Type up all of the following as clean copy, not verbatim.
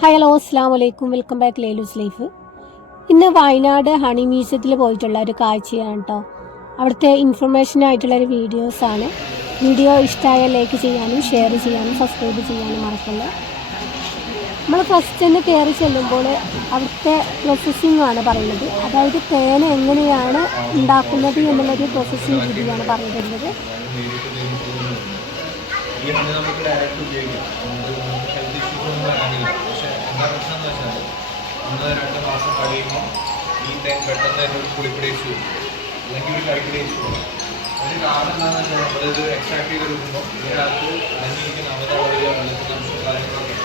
Hi hello അസ്സാം വലൈക്കും, welcome back ലേലൂസ് life. ഇന്ന് വയനാട് ഹണി മ്യൂസിയത്തിൽ പോയിട്ടുള്ള ഒരു കാഴ്ചയാണ് കേട്ടോ. അവിടുത്തെ ഇൻഫർമേഷനായിട്ടുള്ളൊരു വീഡിയോസാണ്. വീഡിയോ ഇഷ്ടമായ ലൈക്ക് ചെയ്യാനും ഷെയർ ചെയ്യാനും സബ്സ്ക്രൈബ് ചെയ്യാനും മറക്കല്ലേ. നമ്മൾ ഫസ്റ്റ് തന്നെ കയറി ചെല്ലുമ്പോൾ അവിടുത്തെ പ്രോസസ്സിംഗ് ആണ് പറയുന്നത്. അതായത് തേൻ എങ്ങനെയാണ് ഉണ്ടാക്കുന്നത് എന്നുള്ളൊരു പ്രോസസ്സിംഗ് രീതിയാണ് പറയുന്നത്. ഈ ഹണി നമുക്ക് ഡയറക്റ്റ് ഉപയോഗിക്കാം. ഹെൽത്ത് ഇഷ്യൂസ് ഒന്നും വരാനില്ല. പക്ഷേ എന്താ പ്രശ്നം എന്ന് വെച്ചാൽ 1-2 മാസം കഴിയുമ്പോൾ ഈ തേൻ പെട്ടെന്ന് തന്നെ ഒരു പുളിപ്പിടേച്ച് വരും, അല്ലെങ്കിൽ ഒരു കഴിപ്പിടേച്ച് വരും. അതിന് കാരണം എന്താണെന്ന് വെച്ചാൽ നമ്മളിത് എക്സ്ട്രാക്ട് ചെയ്ത് എടുക്കുമ്പോൾ ഇതിനകത്ത് അടങ്ങിയിരിക്കുന്ന അമിതവളിക വെള്ളത്തിനംശം കാര്യങ്ങളൊക്കെ.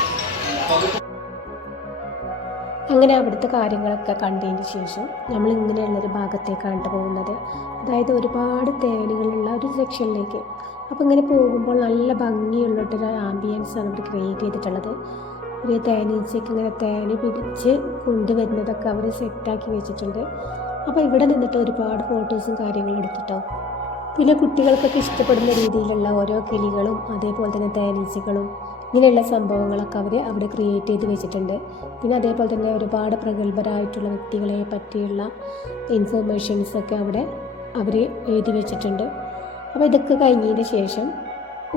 അങ്ങനെ അവിടുത്തെ കാര്യങ്ങളൊക്കെ കണ്ടതിന് ശേഷം നമ്മൾ ഇങ്ങനെയുള്ളൊരു ഭാഗത്തേക്കാണ് പോകുന്നത്. അതായത് ഒരുപാട് തേനുകളുള്ള ഒരു സെക്ഷനിലേക്ക്. അപ്പോൾ ഇങ്ങനെ പോകുമ്പോൾ നല്ല ഭംഗിയുള്ളൊരു ആംബിയൻസ് ആണ് ഇവിടെ ക്രിയേറ്റ് ചെയ്തിട്ടുള്ളത്. ഒരു തേനീച്ചയ്ക്ക് ഇങ്ങനെ തേന് പിടിച്ച് കൊണ്ടുവരുന്നതൊക്കെ അവർ സെറ്റാക്കി വെച്ചിട്ടുണ്ട്. അപ്പോൾ ഇവിടെ നിന്നിട്ട് ഒരുപാട് ഫോട്ടോസും കാര്യങ്ങളും എടുത്തിട്ടോ. പിന്നെ കുട്ടികൾക്കൊക്കെ ഇഷ്ടപ്പെടുന്ന രീതിയിലുള്ള ഓരോ കിളികളും അതേപോലെ തന്നെ തേനീച്ചകളും ഇങ്ങനെയുള്ള സംഭവങ്ങളൊക്കെ അവർ അവിടെ ക്രിയേറ്റ് ചെയ്ത് വെച്ചിട്ടുണ്ട്. പിന്നെ അതേപോലെ തന്നെ ഒരുപാട് പ്രഗത്ഭരായിട്ടുള്ള വ്യക്തികളെ പറ്റിയുള്ള ഇൻഫോർമേഷൻസൊക്കെ അവിടെ അവർ എഴുതി വെച്ചിട്ടുണ്ട്. അപ്പോൾ ഇതൊക്കെ കഴിഞ്ഞതിന് ശേഷം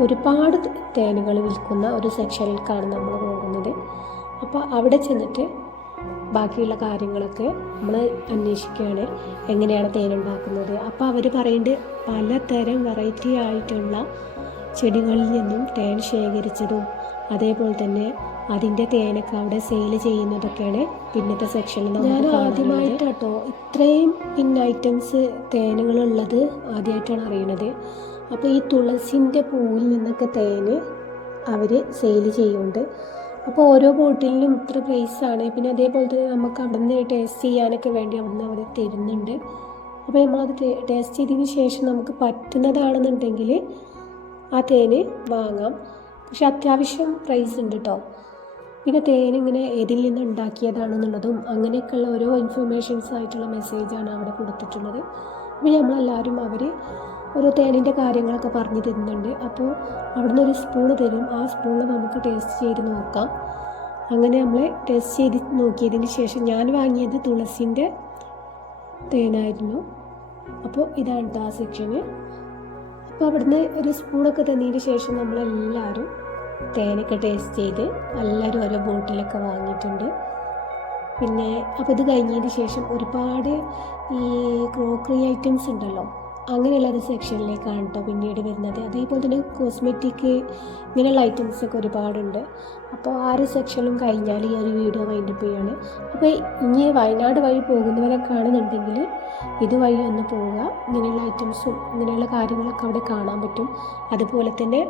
ഒരുപാട് തേനുകൾ വിൽക്കുന്ന ഒരു സെക്ഷനിലേക്കാണ് നമ്മൾ പോകുന്നത്. അപ്പോൾ അവിടെ ചെന്നിട്ട് ബാക്കിയുള്ള കാര്യങ്ങളൊക്കെ നമ്മൾ അന്വേഷിക്കുകയാണ്, എങ്ങനെയാണ് തേനുണ്ടാക്കുന്നത്. അപ്പോൾ അവർ പറയുന്നത് പലതരം വെറൈറ്റി ആയിട്ടുള്ള ചെടികളിൽ നിന്നും തേൻ ശേഖരിച്ചതും അതേപോലെ തന്നെ അതിൻ്റെ തേനൊക്കെ അവിടെ സെയിൽ ചെയ്യുന്നതൊക്കെയാണ് പിന്നത്തെ സെക്ഷനിൽ. ഞാൻ ആദ്യമായിട്ടാട്ടോ ഇത്രയും ഐറ്റംസ് തേനുകളുള്ളത് ആദ്യമായിട്ടാണ് അറിയണത്. അപ്പോൾ ഈ തുളസിൻ്റെ പൂവിൽ നിന്നൊക്കെ തേന് അവർ സെയിൽ ചെയ്യുന്നുണ്ട്. അപ്പോൾ ഓരോ ബോട്ടിലിനും ഇത്ര പ്രൈസാണ്. പിന്നെ അതേപോലെ തന്നെ നമുക്ക് അവിടെ നിന്ന് ടേസ്റ്റ് ചെയ്യാനൊക്കെ വേണ്ടി അവിടെ നിന്ന് അവർ തരുന്നുണ്ട്. അപ്പോൾ നമ്മളത് ടേസ്റ്റ് ചെയ്തതിന് ശേഷം നമുക്ക് പറ്റുന്നതാണെന്നുണ്ടെങ്കിൽ ആ തേന് വാങ്ങാം. പക്ഷെ അത്യാവശ്യം പ്രൈസ് ഉണ്ട് കേട്ടോ. പിന്നെ തേനിങ്ങനെ ഏതിൽ നിന്ന് ഉണ്ടാക്കിയതാണെന്നുള്ളതും അങ്ങനെയൊക്കെയുള്ള ഓരോ ഇൻഫർമേഷൻസ് ആയിട്ടുള്ള മെസ്സേജാണ് അവിടെ കൊടുത്തിട്ടുള്ളത്. അപ്പോൾ നമ്മളെല്ലാവരും അവർ ഓരോ തേനിൻ്റെ കാര്യങ്ങളൊക്കെ പറഞ്ഞു തരുന്നുണ്ട്. അപ്പോൾ അവിടുന്ന് ഒരു സ്പൂണ് തരും. ആ സ്പൂണിൽ നമുക്ക് ടേസ്റ്റ് ചെയ്ത് നോക്കാം. അങ്ങനെ നമ്മൾ ടേസ്റ്റ് ചെയ്ത് നോക്കിയതിന് ശേഷം ഞാൻ വാങ്ങിയത് തുളസിൻ്റെ തേനായിരുന്നു. അപ്പോൾ ഇതാണ് ആ സെക്ഷന്. അപ്പോൾ അവിടുന്ന് ഒരു സ്പൂണൊക്കെ തന്നതിന് ശേഷം നമ്മളെല്ലാവരും തേനൊക്കെ ടേസ്റ്റ് ചെയ്ത് എല്ലാവരും ഓരോ ബോട്ടിലൊക്കെ വാങ്ങിയിട്ടുണ്ട്. പിന്നെ അപ്പോൾ ഇത് കഴിഞ്ഞതിന് ശേഷം ഒരുപാട് ഈ ക്രോക്കറി ഐറ്റംസ് ഉണ്ടല്ലോ, അങ്ങനെയുള്ള ഒരു സെക്ഷനിലേക്കാണ് കേട്ടോ പിന്നീട് വരുന്നത്. അതേപോലെ തന്നെ കോസ്മെറ്റിക് ഇങ്ങനെയുള്ള ഐറ്റംസൊക്കെ ഒരുപാടുണ്ട്. അപ്പോൾ ആ ഒരു സെക്ഷനും കഴിഞ്ഞാൽ ഈ ഒരു വീഡിയോ വൈൻഡപ്പ് ചെയ്യാണ്. അപ്പോൾ ഇനി വയനാട് വഴി പോകുന്നവരൊക്കെ ആണെന്നുണ്ടെങ്കിൽ ഇതുവഴി ഒന്ന് പോവുക. ഇങ്ങനെയുള്ള ഐറ്റംസും ഇങ്ങനെയുള്ള കാര്യങ്ങളൊക്കെ അവിടെ കാണാൻ പറ്റും. അതുപോലെ തന്നെ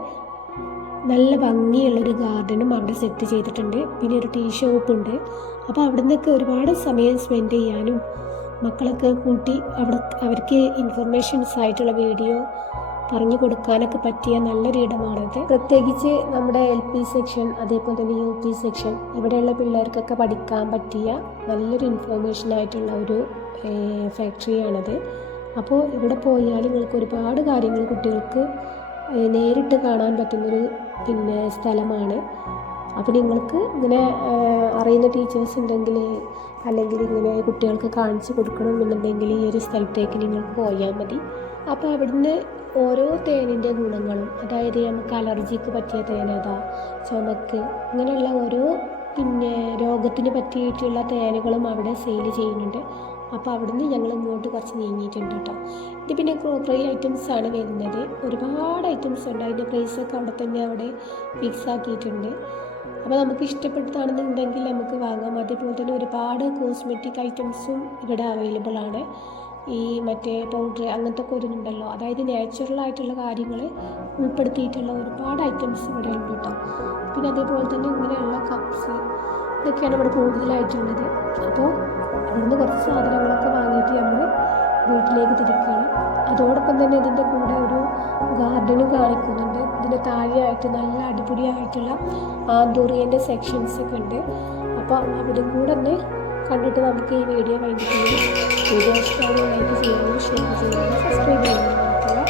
നല്ല ഭംഗിയുള്ളൊരു ഗാർഡനും അവിടെ സെറ്റ് ചെയ്തിട്ടുണ്ട്. പിന്നെ ഒരു ടീ ഷോപ്പുണ്ട്. അപ്പോൾ അവിടെ നിന്നൊക്കെ ഒരുപാട് സമയം സ്പെൻഡ് ചെയ്യാനും മക്കളൊക്കെ കൂട്ടി അവർക്ക് ഇൻഫർമേഷൻസ് ആയിട്ടുള്ള വീഡിയോ പറഞ്ഞു കൊടുക്കാനൊക്കെ പറ്റിയ നല്ലൊരു ഇടമാണിത്. പ്രത്യേകിച്ച് നമ്മുടെ LP സെക്ഷൻ അതേപോലെ തന്നെ UP സെക്ഷൻ ഇവിടെയുള്ള പിള്ളേർക്കൊക്കെ പഠിക്കാൻ പറ്റിയ നല്ലൊരു ഇൻഫർമേഷനായിട്ടുള്ള ഒരു ഫാക്ടറിയാണിത്. അപ്പോൾ ഇവിടെ പോയാൽ നിങ്ങൾക്ക് ഒരുപാട് കാര്യങ്ങൾ കുട്ടികൾക്ക് നേരിട്ട് കാണാൻ പറ്റുന്നൊരു സ്ഥലമാണ്. അപ്പോൾ നിങ്ങൾക്ക് ഇങ്ങനെ അറിയുന്ന ടീച്ചേഴ്സ് ഉണ്ടെങ്കിൽ അല്ലെങ്കിൽ ഇങ്ങനെ കുട്ടികൾക്ക് കാണിച്ച് കൊടുക്കണം എന്നുണ്ടെങ്കിൽ ഈ ഒരു സ്ഥലത്തേക്ക് നിങ്ങൾക്ക് പോയാൽ മതി. അപ്പോൾ അവിടുന്ന് ഓരോ തേനിൻ്റെ ഗുണങ്ങളും, അതായത് നമുക്ക് അലർജിക്ക് പറ്റിയ തേനേതാ, ചുമക്ക്, ഇങ്ങനെയുള്ള ഓരോ രോഗത്തിന് പറ്റിയിട്ടുള്ള തേനുകളും അവിടെ സെയിൽ ചെയ്യുന്നുണ്ട്. അപ്പോൾ അവിടുന്ന് ഞങ്ങൾ ഇങ്ങോട്ട് കുറച്ച് നീങ്ങിയിട്ടുണ്ട് കേട്ടോ. ഇത് പിന്നെ ക്രോക്കറി ഐറ്റംസ് ആണ് വരുന്നത്. ഒരുപാട് ഐറ്റംസ് ഉണ്ട്. അതിൻ്റെ പ്രൈസൊക്കെ അവിടെ ഫിക്സ് ആക്കിയിട്ടുണ്ട്. അപ്പോൾ നമുക്ക് ഇഷ്ടപ്പെട്ടതാണെന്നുണ്ടെങ്കിൽ നമുക്ക് വാങ്ങാം. അതേപോലെ തന്നെ ഒരുപാട് കോസ്മെറ്റിക് ഐറ്റംസും ഇവിടെ അവൈലബിൾ ആണ്. ഈ മറ്റേ പൗഡർ അങ്ങനത്തെ ഒക്കെ ഒരുണ്ടല്ലോ, അതായത് നാച്ചുറലായിട്ടുള്ള കാര്യങ്ങൾ ഉൾപ്പെടുത്തിയിട്ടുള്ള ഒരുപാട് ഐറ്റംസ് ഇവിടെ ഉണ്ട് കേട്ടോ. പിന്നെ അതേപോലെ തന്നെ ഇങ്ങനെയുള്ള കപ്സ് ഇതൊക്കെയാണ് ഇവിടെ കൂടുതലായിട്ടുള്ളത്. അപ്പോൾ അവിടുന്ന് കുറച്ച് സാധനങ്ങളൊക്കെ വാങ്ങിയിട്ട് നമ്മൾ വീട്ടിലേക്ക് തിരിക്കുകയാണ്. അതോടൊപ്പം തന്നെ ഇതിൻ്റെ കൂടെ ഒരു ഗാർഡനും കാണിക്കുന്നുണ്ട്. ഇതിൻ്റെ താഴെയായിട്ട് നല്ല അടിപൊളിയായിട്ടുള്ള ആന്തൂറിയൻ്റെ സെക്ഷൻസൊക്കെ ഉണ്ട്. അപ്പോൾ അവിടെ കൂടെ തന്നെ കണ്ടിട്ട് നമുക്ക് ഈ വീഡിയോ വൈൻഡ് ചെയ്യാം. വീഡിയോ ഇഷ്ടമായി ലൈക്ക് ചെയ്യാനും ഷെയർ ചെയ്യാനും സബ്സ്ക്രൈബ് ചെയ്യാനും മറക്കില്ല.